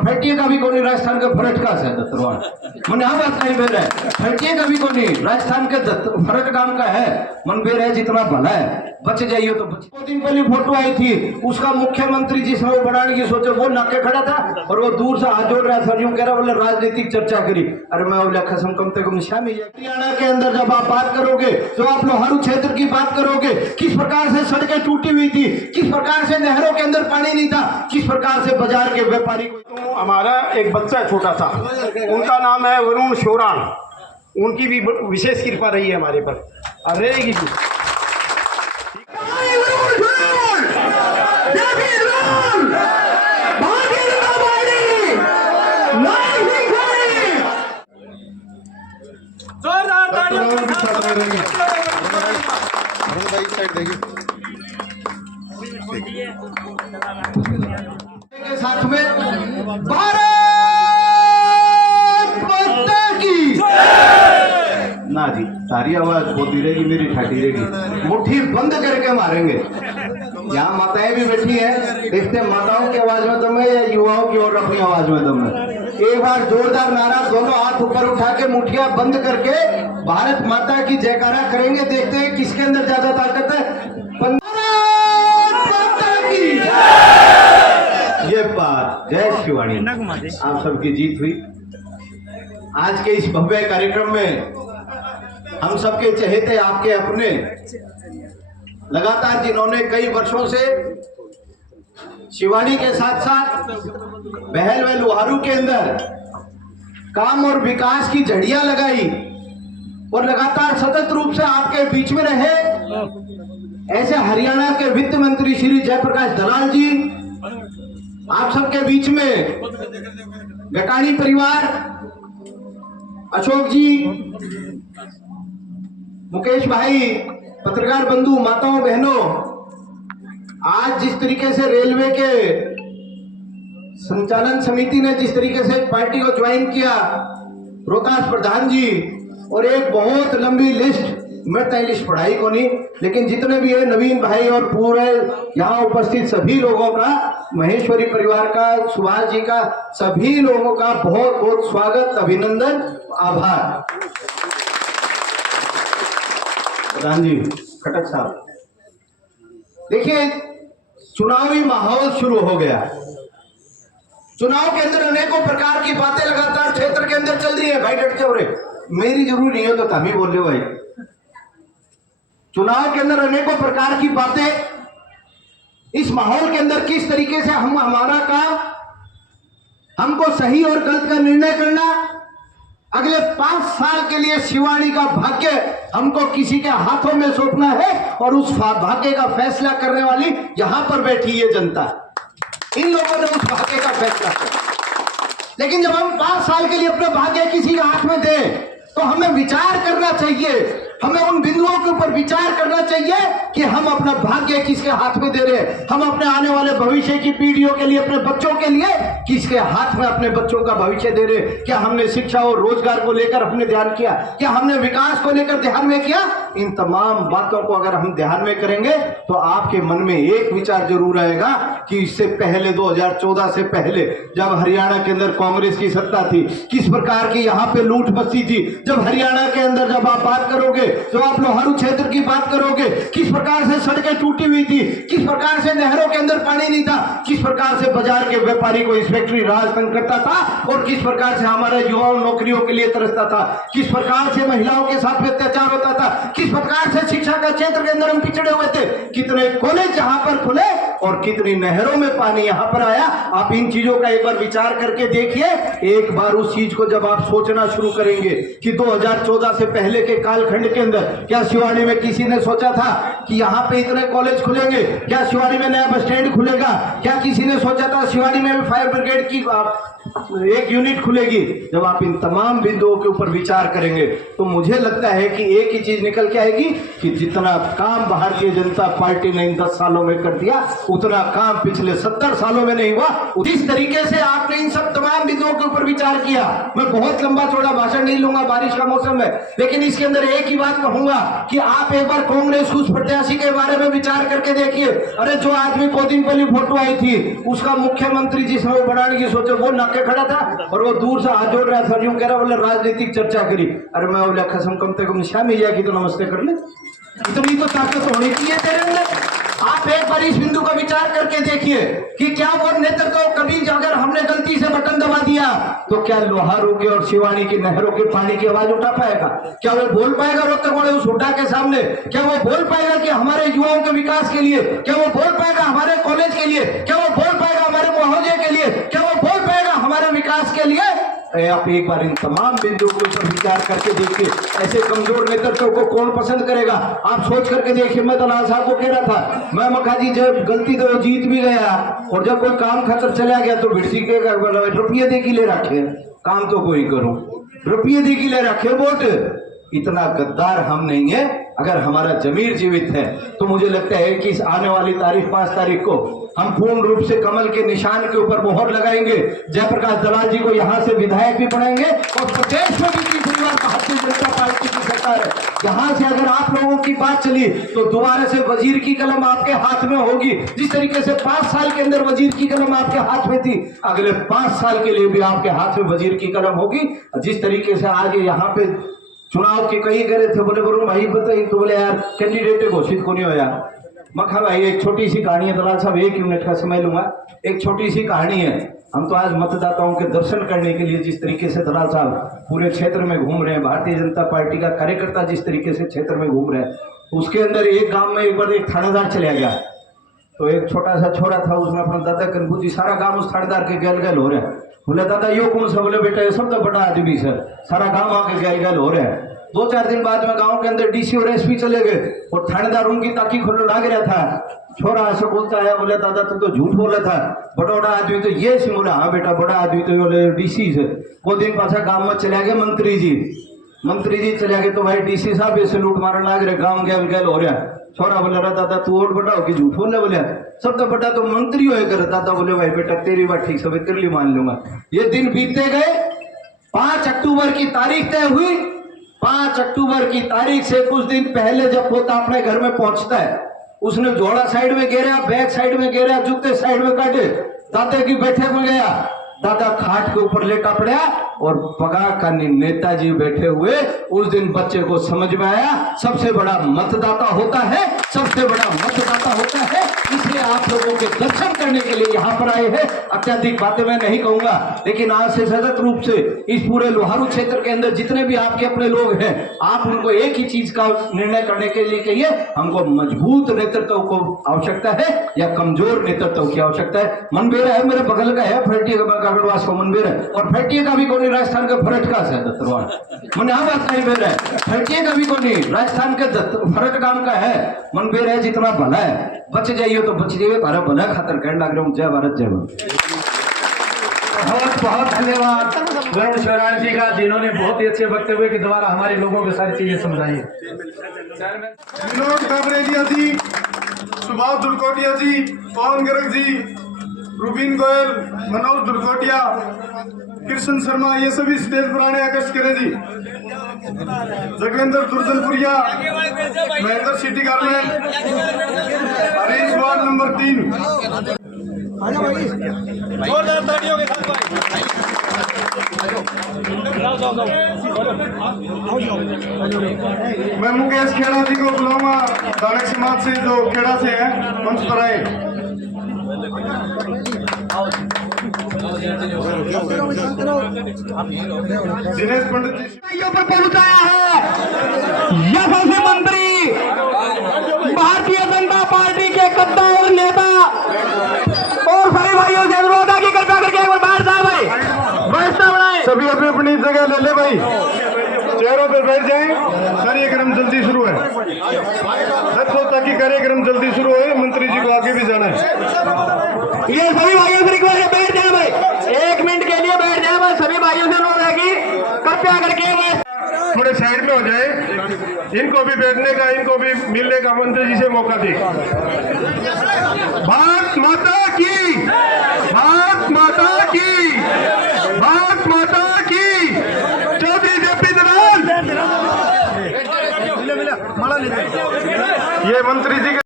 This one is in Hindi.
फैटिए का भी कोनी राजस्थान के फरट का है दत्तरवान मन यहाँ बात नहीं बेर है फैटिए का भी कोनी राजस्थान के फरट गांव का है मन बेर है जितना भला है बच जाइए तो बच। 2 दिन पहले फोटो आई थी उसका मुख्यमंत्री जिसने वो बनाने की सोचे वो नाके खड़ा था और वो दूर से हाथ जोड़ रहा था यूं कह रहा बोले राजनीतिक चर्चा करी। अरे मैं बोला खसम कम से कम शामिल हरियाणा के अंदर जब आप बात करोगे जो आप लोहारू क्षेत्र की बात करोगे किस प्रकार से सड़कें टूटी हुई थी किस प्रकार से नहरों के अंदर पानी नहीं था किस प्रकार से बाजार के व्यापारी तो हमारा एक बच्चा छोटा था उनका नाम है वरुण शोरान उनकी भी विशेष कृपा रही है हमारे पर और रहेगी भी। के साथ में भारत माता की ना जी तारी आवाज बोलती रहेगी मेरी ठाटी रहेगी मुट्ठी बंद करके मारेंगे। यहाँ माताएं भी बैठी हैं देखते माताओं की आवाज में दम है या युवाओं की और अपनी आवाज में दम है। एक बार जोरदार नारा दोनों हाथ ऊपर उठा के मुठिया बंद करके भारत माता की जयकारा करेंगे देखते हैं किसके अंदर ज्यादा ताकत है। ये बात जय शिवानी आप सबकी जीत हुई। आज के इस भव्य कार्यक्रम में हम सबके चहेते आपके अपने लगातार जिन्होंने कई वर्षों से शिवानी के साथ साथ बहल व लोहारू के अंदर काम और विकास की झड़ियां लगाई और लगातार सतत रूप से आपके बीच में रहे ऐसे हरियाणा के वित्त मंत्री श्री जयप्रकाश दलाल जी आप सबके बीच में गटानी परिवार अशोक जी मुकेश भाई पत्रकार बंधु माताओं बहनों आज जिस तरीके से रेलवे के संचालन समिति ने जिस तरीके से पार्टी को ज्वाइन किया रोहतास प्रधान जी और एक बहुत लंबी लिस्ट मैं तय लिस्ट पढ़ाई को नहीं लेकिन जितने भी है नवीन भाई और पूरे यहाँ उपस्थित सभी लोगों का महेश्वरी परिवार का सुभाष जी का सभी लोगों का बहुत बहुत स्वागत अभिनंदन आभार। प्रधान जी खटक साहब देखिए चुनावी माहौल शुरू हो गया। चुनाव के अंदर अनेकों प्रकार की बातें लगातार क्षेत्र के अंदर चल रही है। भाई डट जाओ रे मेरी जरूरी नहीं हो तो तुम ही बोल रहे भाई। चुनाव के अंदर अनेकों प्रकार की बातें इस माहौल के अंदर किस तरीके से हम हमारा काम हमको सही और गलत का निर्णय करना अगले 5 साल के लिए शिवानी का भाग्य हमको किसी के हाथों में सौंपना है और उस भाग्य का फैसला करने वाली यहां पर बैठी है जनता। इन लोगों ने उस भाग्य का फैसला किया लेकिन जब हम 5 साल के लिए अपना भाग्य किसी के हाथ में दें तो हमें विचार करना चाहिए। हमें उन बिंदुओं के ऊपर विचार करना चाहिए कि हम अपना भाग्य किसके हाथ में दे रहे हैं। हम अपने आने वाले भविष्य की पीढ़ियों के लिए अपने बच्चों के लिए किसके हाथ में अपने बच्चों का भविष्य दे रहे हैं। क्या हमने शिक्षा और रोजगार को लेकर अपने ध्यान किया क्या हमने विकास को लेकर ध्यान में किया। इन तमाम बातों को अगर हम ध्यान में करेंगे तो आपके मन में एक विचार जरूर आएगा कि इससे पहले 2014 से पहले जब हरियाणा के अंदर कांग्रेस की सत्ता थी किस प्रकार की यहाँ पे लूट बस्ती थी। जब हरियाणा के अंदर जब आप बात करोगे जो आप लोहारू क्षेत्र की बात करोगे किस प्रकार से सड़कें टूटी हुई थी किस प्रकार से नहरों के अंदर पानी नहीं था किस प्रकार से बाजार के व्यापारी को इंस्पेक्टरी राज तंग करता था और किस प्रकार से हमारे युवाओं नौकरियों के लिए तरसता था किस प्रकार से महिलाओं के साथ में अत्याचार होता था किस प्रकार से शिक्षा का क्षेत्र के अंदर हम पिछड़े हुए थे। कितने कॉलेज जहां पर खुले और कितनी नहरों में पानी यहां पर आया। आप इन चीजों का एक बार विचार करके देखिए। एक बार उस चीज को जब आप सोचना शुरू करेंगे कि 2014 से पहले के कालखंड के अंदर क्या शिवानी में किसी ने सोचा था कि यहाँ पे इतने कॉलेज खुलेंगे क्या शिवानी में नया बस स्टैंड खुलेगा क्या किसी ने सोचा था शिवानी में फायर ब्रिगेड की एक यूनिट खुलेगी। जब आप इन तमाम बिंदुओं के ऊपर विचार करेंगे तो मुझे लगता है कि एक ही चीज निकल के आएगी कि जितना काम भारतीय जनता पार्टी ने इन 10 सालों में कर दिया उतना काम पिछले 70 सालों में नहीं हुआ। जिस तरीके से आपने इन सब तमाम बिंदुओं के ऊपर विचार किया, मैं बहुत लंबा चौड़ा भाषण नहीं लूंगा, बारिश का मौसम है, लेकिन इसके अंदर एक ही बात कहूंगा कि आप एक बार कांग्रेस उस प्रत्याशी के बारे में विचार करके देखिए। अरे जो आदमी को दिन पहले फोटो आई थी उसका मुख्यमंत्री जिसने वो बनाने की सोचे वो नाके खड़ा था और वो दूर से हाथ जोड़ रहा था, यूं कह रहा बोले राजनीतिक चर्चा करी। अरे मैं बोला कसम कम से कम शाम मिल जाएगी तो नमस्ते कर ले, इतनी तो ताकत होनी चाहिए तेरे अंदर। आप एक बार इस बिंदु का विचार करके देखिए कि क्या वो नेतृत्व कभी अगर हमने गलती से बटन दबा दिया तो क्या लोहारू के और शिवानी की नहरों के पानी की आवाज उठा पाएगा? क्या वो बोल पाएगा रोहतक वाले उस हुड्डा के सामने? क्या वो बोल पाएगा कि हमारे युवाओं के विकास के लिए? क्या वो बोल पाएगा हमारे कॉलेज के लिए? क्या वो बोल पाएगा हमारे महोदय के लिए? क्या वो बोल पाएगा हमारे विकास के लिए? आप एक बार इन तमाम बिंदुओं के ऊपर विचार करके देखिए। ऐसे कमजोर नेतृत्व को कौन पसंद करेगा? आप सोच करके देखिए। मैं दलाल साहब को कह रहा था, मैं मखा जी जब गलती तो जीत भी गया और जब कोई काम खतर चला गया तो भिड़सी के रुपये दे के ले रखे, काम तो कोई करूं, रुपये दे के ले रखे वोट। इतना गद्दार हम नहीं है। अगर हमारा जमीर जीवित है तो मुझे लगता है कि इस आने वाली तारीख 5 तारीख को हम पूर्ण रूप से कमल के निशान के ऊपर मोहर लगाएंगे। जयप्रकाश दलाल जी को यहाँ से विधायक भी बनाएंगे और प्रदेश में भी तीसरी बार भारतीय जनता पार्टी की सरकार है। यहाँ से अगर आप लोगों की बात चली तो दोबारा से वजीर की कलम आपके हाथ में होगी। जिस तरीके से 5 साल के अंदर वजीर की कलम आपके हाथ में थी, अगले 5 साल के लिए भी आपके हाथ में वजीर की कलम होगी। जिस तरीके से आज यहाँ पे चुनाव के कई करे थे, बोले बोलो भाई बताइए, तो बोले यार कैंडिडेट घोषित को नहीं हो यार। मखा भाई एक छोटी सी कहानी है, दलाल साहब 1 मिनट का समय लूंगा। एक छोटी सी कहानी है। हम तो आज मतदाताओं के दर्शन करने के लिए जिस तरीके से दलाल साहब पूरे क्षेत्र में घूम रहे हैं, भारतीय जनता पार्टी का कार्यकर्ता जिस तरीके से क्षेत्र में घूम रहे हैं, उसके अंदर एक गांव में एक बार एक थानेदार चला गया। तो एक छोटा सा छोरा था, उसने अपना दादा कनबूजी सारा गांव उस थानेदार के गैल गैल हो रहा है। बोले दादा यो कौन सा? बोले बेटा ये सब तो बड़ा आदमी सर, सारा गांव आके गैल गैल हो रहा है। 2-4 दिन बाद में गांव के अंदर डीसी और एसपी चले गए और थानेदार उनकी ताकी खोलने लग रहा था। छोरा ऐसे बोलता है, बोले दादा तू तो झूठ बोला था, बड़ा आदमी तो ये सी। बोला हाँ बेटा बड़ा आदमी तो बोले डीसी से। वो दिन पाछा गांव में चले गए मंत्री जी चले गए तो भाई डीसी साहब ऐसे लूट मारने लग रहे, गाँव गैल गैल हो रहा है। छोरा बोले रहा दादा तू और बड़ा हो कि झूठ बोले? बोले सब तो बड़ा तो मंत्री हो कर। दादा बोले भाई बेटा तेरी बात ठीक सब तेरे लिए मान लूंगा। ये दिन बीतते गए। 5 अक्टूबर की तारीख तय हुई। 5 अक्टूबर की तारीख से कुछ दिन पहले जब पोता अपने घर में पहुंचता है, उसने जोड़ा साइड में गिरा, बैग साइड में गिरा, जूते साइड में काटे, दादा की बैठक में गया। दादा खाट के ऊपर लेटा पड़ा और पगा का नेताजी बैठे हुए। उस दिन बच्चे को समझ में आया सबसे बड़ा मतदाता होता है, सबसे बड़ा मतदाता होता है। इसलिए आप लोगों के दर्शन करने के लिए यहाँ पर आए हैं। अत्यधिक बातें मैं नहीं कहूंगा, लेकिन आज से सतत रूप से इस पूरे लोहारू क्षेत्र के अंदर जितने भी आपके अपने लोग हैं, आप उनको एक ही चीज का निर्णय करने के लिए कहिए, हमको मजबूत नेतृत्व को आवश्यकता है या कमजोर नेतृत्व की आवश्यकता है। मनबेरा है मेरे बगल का है, फरटिया का कागड़वास को मनबेरा है, और फरटिया का भी कोई राजस्थान का फरट का है दत्तरवाड़ मन यहाँ बात नहीं बेर है। फरटिया का भी कोई राजस्थान के फरट गांव का है। मनबेरा है जितना भला है, बच जाइए तो बच जाइए, भारत भला खातर कहने लग रहा हूँ। जय भारत जय भारत। बहुत बहुत धन्यवाद वरुण शौरान जी का, जिन्होंने बहुत ही अच्छे वक्तव्य के द्वारा हमारे लोगों को सारी चीजें समझाई। विनोद काबरेलिया जी, सुभाष दुर्कोटिया जी, पवन गर्ग जी, रुबीन गोयल, मनोज दुर्कोटिया, कृष्ण शर्मा, ये सभी स्टेज पर आने आकर्षित करें जी। Jagvendra Durjanpuria, Mahendra city garment, Harish ward number 3। जोरदार तालियों के साथ भाई। मैं मुकेश खेड़ा जी को बुलाऊंगा, धारक समाज से जो खेड़ा से हैं, मंच पर आए। दिनेश पंडित जी पर पहुंचाया है यशस्वी मंत्री, भारतीय जनता पार्टी के कद्दावर नेता और सभी भाइयों से अनुरोध है कि कृपया करके एक बार बैठ जाए भाई, व्यवस्था बनाए। सभी अपनी अपनी जगह ले ले भाई, चेयरों पर बैठ जाएं। कार्यक्रम जल्दी शुरू है, ताकि कार्यक्रम जल्दी शुरू हो। मंत्री जी को आगे भी जाना है। ये सभी भाइयों से रिक्वेस्ट है बैठ जाए भाई, 1 मिनट के लिए में सभी भाइयों से अनुरोध है कि कृपया करके वो थोड़े साइड में हो जाए, इनको भी बैठने का, इनको भी मिलने का मंत्री जी से मौका दे।